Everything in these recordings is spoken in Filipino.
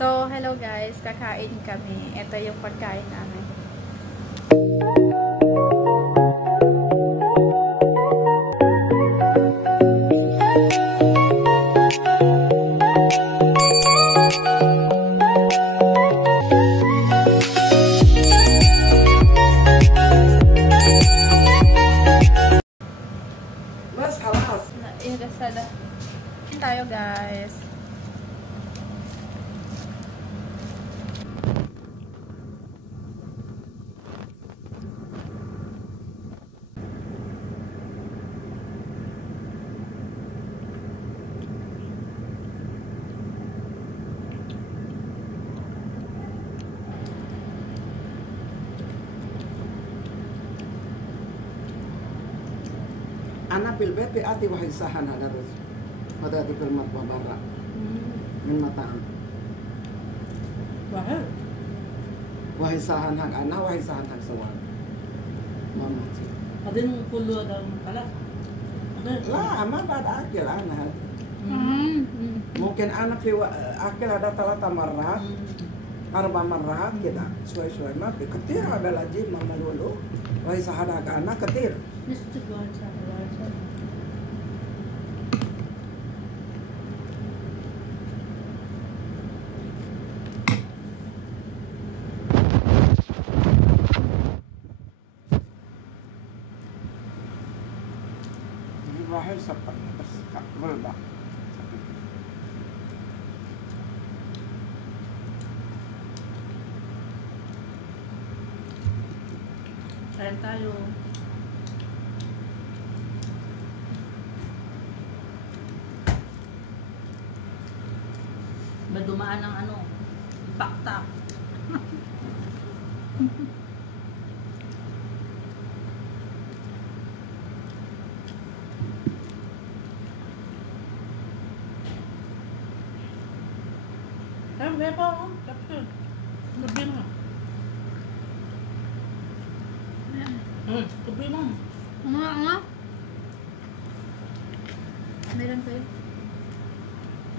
So, hello guys, kakain kami. Ito yung pagkain namin. Mas halas. Ilasada. Tayo guys. Ana pilbet pe ati wahai sahan harus. Pada ati permat babara. Min mataan. Wahai. Wahai sahan hang ana wahai sahan hang sawan. Mama. Adin kulo daw kalas. Lah, ama pada akil ana. Mungkin anak fi akil ada talata marrat. Arba marrat kita. Suai-suai mah ketir ada lagi mama dulu. Wahai sahan hang ana ketir. Mr. Gwansa. Wahai sapat bas kabel dah. Kain tayo. May dumaan ng ano, impacta. Ay, may pa ako. Kapsul. Gabi mo. Gabi mo. Nga. Meron kayo?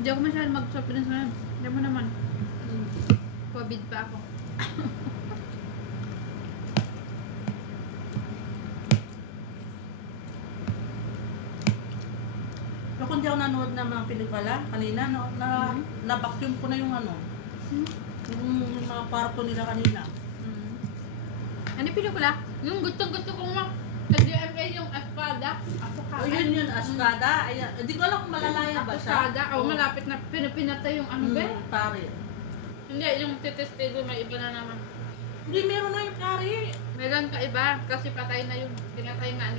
Hindi ako masyadong mag-soft drinks ngayon. Hindi mo naman. COVID pa ako. So, kung di ako nanood ng mga pelikula, kanina, na-vacuum ko na yung ano. Yung mga parto nila kanina. Ano yung pelikula? Yung gustong-gusto kong sa GMA yung Espada. O yun, Ascada. Hindi ko alam kung malalaya ba siya. Espada. O malapit na pinapinatay yung ano ba? Pare. Hindi, yung titestigo may iba na naman. Hindi, meron na yung pare. Meron ka iba kasi patay na yung pinatay nga